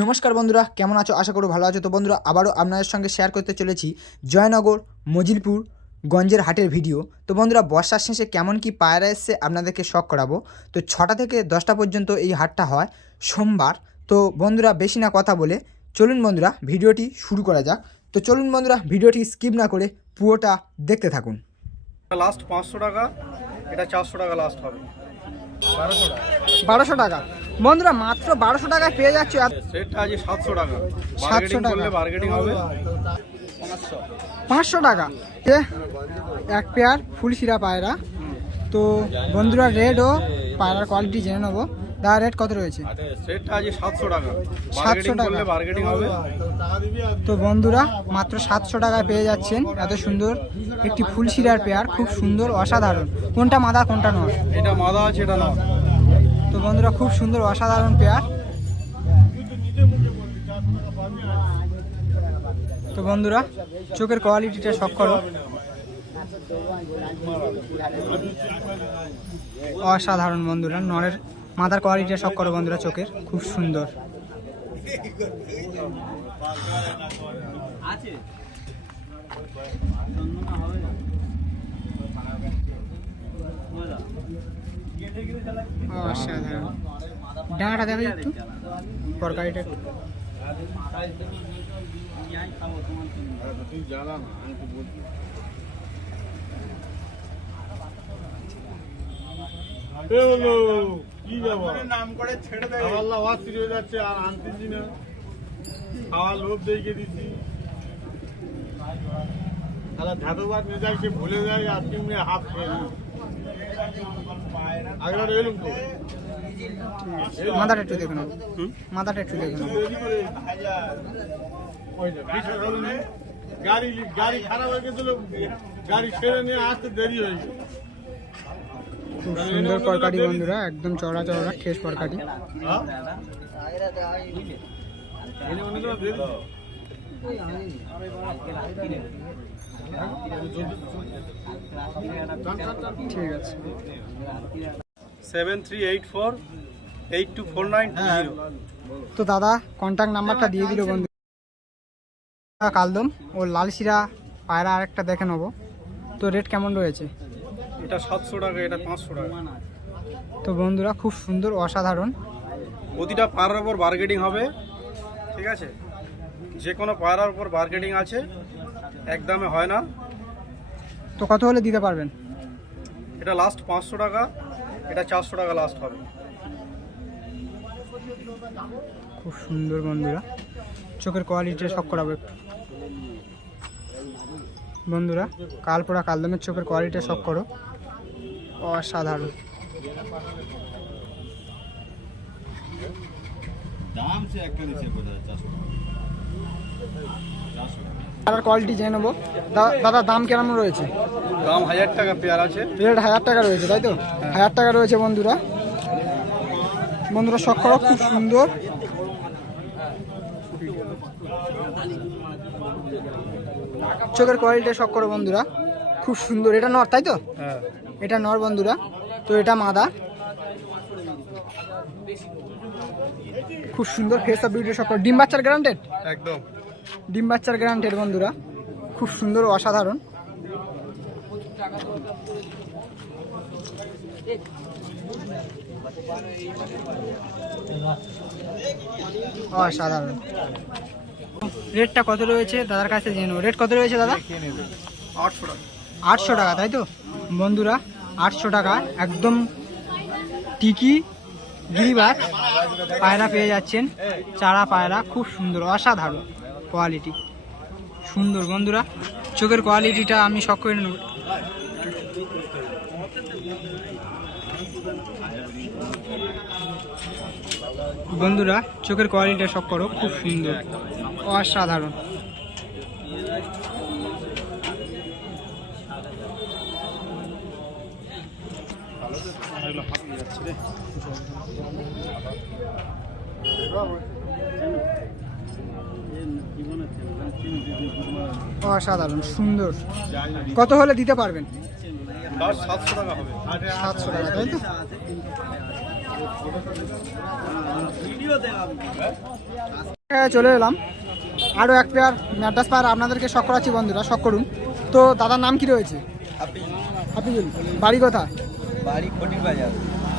নমস্কার বন্ধুরা কেমন আছো? আশা করো ভালো আছো। তো বন্ধুরা আবারও আপনাদের সঙ্গে শেয়ার করতে চলেছি জয়নগর মজিলপুর গঞ্জের হাটের ভিডিও তো বন্ধুরা বর্ষার শেষে কেমন কি পায়রা এসছে আপনাদেরকে শখ করাবো। তো ছটা থেকে দশটা পর্যন্ত এই হাটটা হয় সোমবার। তো বন্ধুরা বেশি না কথা বলে চলুন বন্ধুরা ভিডিওটি শুরু করা যাক। তো চলুন বন্ধুরা ভিডিওটি স্কিপ না করে পুরোটা দেখতে থাকুন। লাস্ট পাঁচশো টাকা এটা চারশো টাকা লাস্ট হবে। বারোশো টাকা। বারোশো টাকা। বন্ধুরা মাত্র বারোশো টাকায় পেয়ে যাচ্ছে সেটটা আজ সাতশো টাকা। 700 বার্গেটিং টাকা। হবে। পাঁচশো টাকা। এক পেয়ার ফুল শিরা পায়রা। তো বন্ধুরা রেড ও পায়রার কোয়ালিটি জেনে নেব। দা রেট কত রয়েছে? সাতশো টাকা। 700 টাকা। করলে বার্গেটিং হবে। তো বন্ধুরা মাত্র সাতশো টাকায় পেয়ে যাচ্ছেন। এত সুন্দর একটি ফুল শিরার পেয়ার। খুব সুন্দর অসাধারণ। কোনটা মাদা কোনটা নয় এটা মাদা আছে এটা না তো বন্ধুরা খুব সুন্দর, অসাধারণ পেয়ার। তো বন্ধুরা, চোখের কোয়ালিটিটা শখ করো। অসাধারণ বন্ধুরা নরের মাথার কোয়ালিটিটা শখ করো বন্ধুরা চোখের, খুব সুন্দর। অসাধারণ। ডানাটা দেখা একটু? তরকারিটা একটু। নাম করে ছেড়ে দেয়। হয়ে যাচ্ছে আর আনতেছি না। খাওয়া লোভ দেখে দিচ্ছি। তাহলে ধাতবাদ মেজাজকে ভুলে যায় আর তুমি হাফ খেয়ে মাথাটা একটু দেখে নাও। মাথাটা একটু দেখে নাও। গাড়ি গাড়ি খারাপ হয়ে গেছিল গাড়ি ছেড়ে নিয়ে আসতে দেরি হয়ে গেল খুব সুন্দর বন্ধুরা একদম চড়া চড়া ঠেস তরকারি হ্যাঁ? ঠিক আছে। Seven three eight four eight two four nine তো দাদা কন্ট্যাক্ট নাম্বারটা দিয়ে দিল বন্ধু। কালদম ও লাল শিরা পায়রা আরেকটা দেখে নেব। তো রেট কেমন রয়েছে? এটা সাতশো টাকা এটা পাঁচশো টাকা। তো বন্ধুরা খুব সুন্দর অসাধারণ। প্রতিটা পায়রার উপর বার্গেটিং হবে ঠিক আছে? যে কোনো পায়রার উপর বার্গেটিং আছে। একদমে হয় না। তো কত হলে দিতে পারবেন? এটা লাস্ট পাঁচশো টাকা এটা চারশো টাকা লাস্ট হবে। খুব সুন্দর বন্ধুরা। চোখের কোয়ালিটি সব করাবো একটু। বন্ধুরা কাল কালপোড়া কালদমের চোখের কোয়ালিটি সব করো। অসাধারণ। দাম সে একটা নিচে বোঝা যায় চারশো চারশো আর কোয়ালিটি জেনে নেব। দাদা দাম কেমন রয়েছে? দাম হাজার টাকা পেয়ার আছে। রেট হাজার টাকা রয়েছে তাই তো? হাজার টাকা রয়েছে বন্ধুরা। বন্ধুরা শখ করো খুব সুন্দর। চোখের কোয়ালিটি শখ করো বন্ধুরা। খুব সুন্দর। এটা নর তাই তো? হ্যাঁ। এটা নর বন্ধুরা। তো এটা মাদা। খুব সুন্দর ফেস অফ বিউটি শখ ডিম বাচ্চার গ্রান্টেড একদম। ডিম বাচ্চার বন্ধুরা। খুব সুন্দর, অসাধারণ। অসাধারণ। রেটটা কত রয়েছে? দাদার কাছে জেনে। রেট কত রয়েছে দাদা? আটশো টাকা, তাই তো? বন্ধুরা, আটশো টাকা। একদম টিকি গিরিবাজ। পায়রা পেয়ে যাচ্ছেন। চারা পায়রা, খুব সুন্দর, অসাধারণ। কোয়ালিটি সুন্দর বন্ধুরা, চোখের কোয়ালিটিটা আমি শখ করে নেব। বন্ধুরা, চোখের কোয়ালিটিটা শখ করো, খুব সুন্দর, অসাধারণ। অসাধারণ সুন্দর। কত হলে দিতে পারবেন? সাতশো টাকা হবে। সাতশো টাকা তাই তো? হ্যাঁ, চলে এলাম। আরও এক পেয়ার ম্যাড্রাস পায়ার আপনাদেরকে শখ করাচ্ছি বন্ধুরা শখ করুন। তো দাদার নাম কি রয়েছে? হাফিজুল। বাড়ি কথা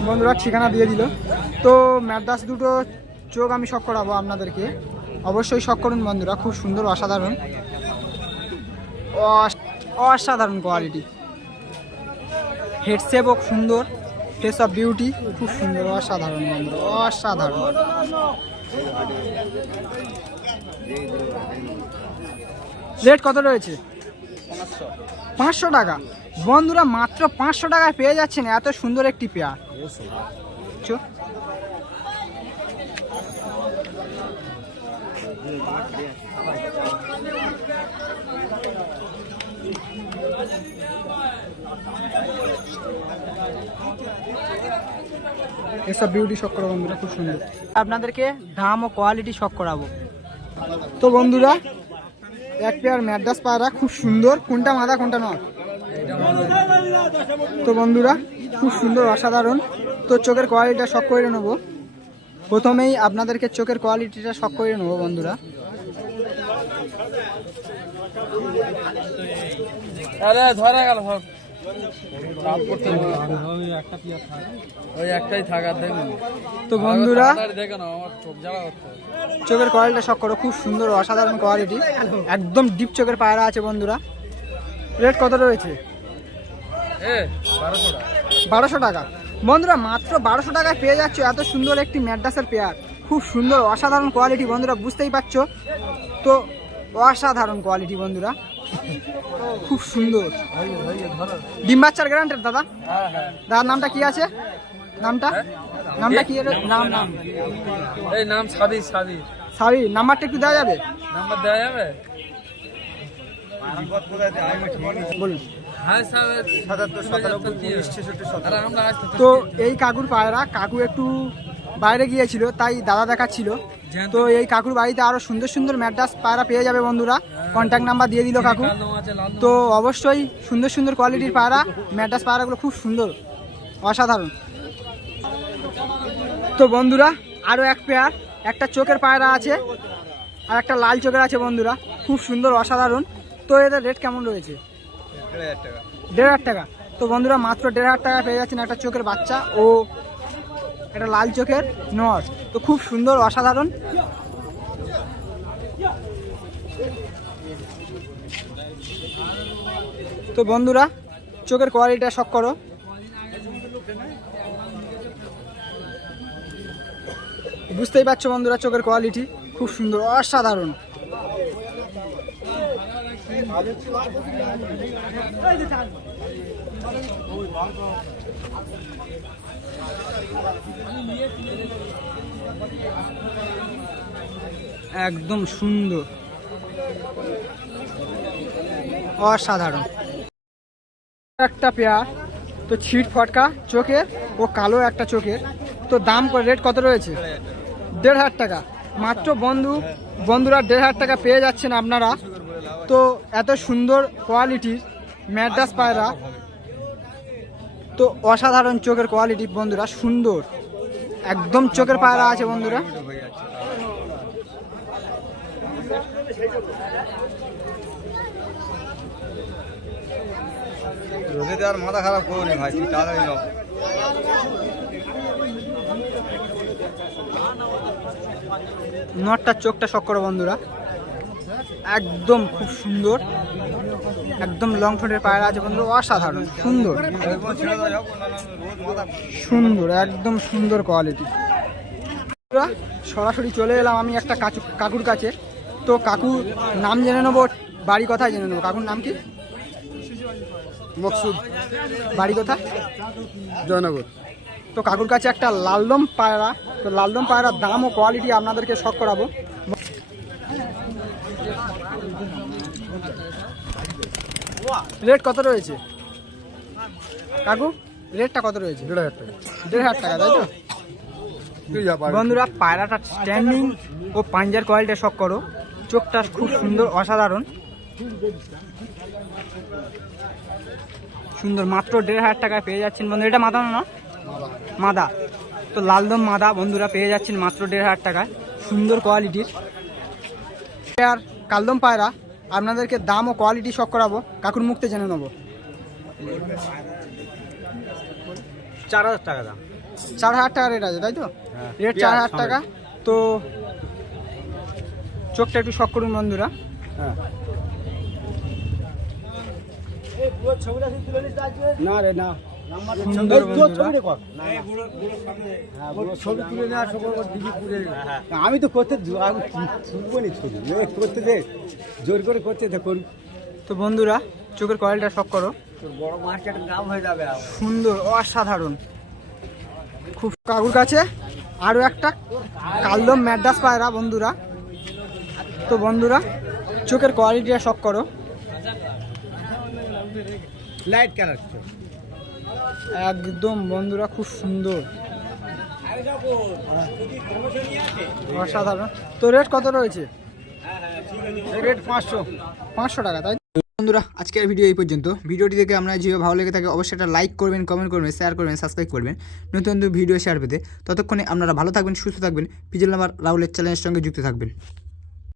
বন্ধুরা ঠিকানা দিয়ে দিল। তো ম্যাড্রাস দুটো চোখ আমি শখ করাবো আপনাদেরকে। অবশ্যই শখ করুন বন্ধুরা খুব সুন্দর অসাধারণ। অস- অসাধারণ কোয়ালিটি হেডসেপও সুন্দর ফেস অফ বিউটি খুব সুন্দর, অসাধারণ বন্ধু, অসাধারণ। রেট কত রয়েছে? পাঁচশো টাকা। বন্ধুরা মাত্র পাঁচশো টাকায় পেয়ে যাচ্ছেন এত সুন্দর একটি পেয়ার চো। এসব বিউটি শখ করা বন্ধুরা খুব সুন্দর। আপনাদেরকে দাম ও কোয়ালিটি শখ করাবো। তো বন্ধুরা এক পেয়ার ম্যাড্রাস পায়রা খুব সুন্দর। কোনটা মাদা কোনটা নয় তো বন্ধুরা খুব সুন্দর অসাধারণ। তো চোখের কোয়ালিটিটা শখ করে নেব। প্রথমেই আপনাদেরকে চোখের কোয়ালিটিটা শখ করে নেব বন্ধুরা। আরে ধরে গেল সব। ওই একটাই থাকার দেখুন। তো বন্ধুরা চোখের কোয়ালিটিটা শখ করো খুব সুন্দর অসাধারণ কোয়ালিটি একদম ডিপ চোখের পায়রা আছে বন্ধুরা। রেট কত রয়েছে? বারোশো টাকা। বারোশো টাকা। বন্ধুরা মাত্র বারোশো টাকায় পেয়ে যাচ্ছ এত সুন্দর একটি ম্যাড্রাসের পেয়ার খুব সুন্দর অসাধারণ কোয়ালিটি বন্ধুরা বুঝতেই পারছ? তো অসাধারণ কোয়ালিটি বন্ধুরা। খুব সুন্দর। ডিম বাচ্চার গ্যারান্টেড দাদা। হ্যাঁ হ্যাঁ দাদার নামটা কি আছে? নামটা? নামটা কি নাম নাম। এই নাম সাবির সাবির। সাবি নাম্বারটা একটু দেওয়া যাবে? নাম্বার দেওয়া যাবে? বলুন। হ্যাঁ তো এই কাকুর পায়রা কাকু একটু বাইরে গিয়েছিল তাই দাদা দেখাচ্ছিল। তো এই কাকুর বাড়িতে আরও সুন্দর সুন্দর ম্যাড্রাস পায়রা পেয়ে যাবে বন্ধুরা। কন্ট্যাক্ট নাম্বার দিয়ে দিল কাকু। তো অবশ্যই সুন্দর সুন্দর কোয়ালিটির পায়রা ম্যাড্রাস পায়রাগুলো খুব সুন্দর অসাধারণ। তো বন্ধুরা আরও এক পেয়ার একটা চোখের পায়রা আছে আর একটা লাল চোখের আছে বন্ধুরা খুব সুন্দর অসাধারণ। তো এদের রেট কেমন রয়েছে? দেড় হাজার টাকা। তো বন্ধুরা মাত্র দেড় হাজার টাকা পেয়ে যাচ্ছেন একটা চোখের বাচ্চা ও একটা লাল চোখের নর তো খুব সুন্দর, অসাধারণ। তো বন্ধুরা, চোখের কোয়ালিটিটা শখ করো। বুঝতেই পারছ বন্ধুরা, চোখের কোয়ালিটি খুব সুন্দর, অসাধারণ। একদম সুন্দর। অসাধারণ। একটা পেয়ার, তো ছিট ফটকা চোখের ও কালো একটা চোখের তো দাম রেট কত রয়েছে? দেড় হাজার টাকা। মাত্র বন্ধু, বন্ধুরা দেড় হাজার টাকা পেয়ে যাচ্ছেন আপনারা। তো এত সুন্দর কোয়ালিটির ম্যাড্রাস পায়রা। তো অসাধারণ চোখের কোয়ালিটি বন্ধুরা সুন্দর। একদম চোখের পায়রা আছে বন্ধুরা। রোদে দেওয়ার মাথা খারাপ করুন ভাই তুই তাড়াতাড়ি নাও নটটার চোখটা শখ করো বন্ধুরা। একদম খুব সুন্দর। একদম লং ঠোঁটের পায়রা আছে বন্ধুরা অসাধারণ সুন্দর। সুন্দর একদম সুন্দর কোয়ালিটি সরাসরি চলে এলাম আমি একটা কাচু কাকুর কাছে। তো কাকুর নাম জেনে নেব বাড়ি কোথায় জেনে নেব? কাকুর নাম কি? মকসুদ। বাড়ি কোথায়? জয়নগর। তো কাকুর কাছে একটা লালদম পায়রা। তো লালদম পায়রার দাম ও কোয়ালিটি আপনাদেরকে শখ করাবো। রেট কত রয়েছে? কাকু রেটটা কত রয়েছে? দেড় হাজার টাকা। দেড় হাজার টাকা তাই তো। বন্ধুরা পায়রাটা স্ট্যান্ডিং ও পাঞ্জার কোয়ালিটি শখ করো। চোখটা খুব সুন্দর অসাধারণ। সুন্দর মাত্র দেড় হাজার টাকায় পেয়ে যাচ্ছেন বন্ধু এটা মাদানো না মাদা? তো লালদম মাদা বন্ধুরা পেয়ে যাচ্ছেন মাত্র দেড় হাজার টাকায়। সুন্দর কোয়ালিটির আর কালদম পায়রা আপনাদেরকে দাম ও কোয়ালিটি শখ করাবো কাকুর মুখতে জেনে নেব। চার হাজার টাকা দাম। চার হাজার টাকা রেট আছে তাই তো? রেট চার হাজার টাকা। তো চোখটা একটু শখ করুন বন্ধুরা। হ্যাঁ। না রে না। সময় দিদি পুরে আমি তো করতে করতে দে। জোর করে করতে দে করুন তো বন্ধুরা চোখের কোয়ালিটিটা শখ করো। বড় মার্কেটের নাম হয়ে যাবে সুন্দর অসাধারণ। খুব কাকুর কাছে। আরও একটা কালদম ম্যাডাস পায়রা বন্ধুরা। তো বন্ধুরা চোখের কোয়ালিটিটা শখ করো। লাইট কালার একদম, বন্ধুরা খুব সুন্দর। অসাধারণ। তো রেট কত রয়েছে? রেট পাঁচশো পাঁচশো টাকা, তাই বন্ধুরা, আজকের ভিডিও এই পর্যন্ত। ভিডিওটি দেখে আপনার যেভাবে ভালো লেগে থাকে, অবশ্যই একটা লাইক করবেন কমেন্ট করবেন শেয়ার করবেন সাবস্ক্রাইব করবেন। নতুন নতুন ভিডিও শেয়ার পেতে ততক্ষণে আপনারা ভালো থাকবেন, সুস্থ থাকবেন। পিজল নাম্বার রাহুলের চ্যানেলের সঙ্গে যুক্ত থাকবেন।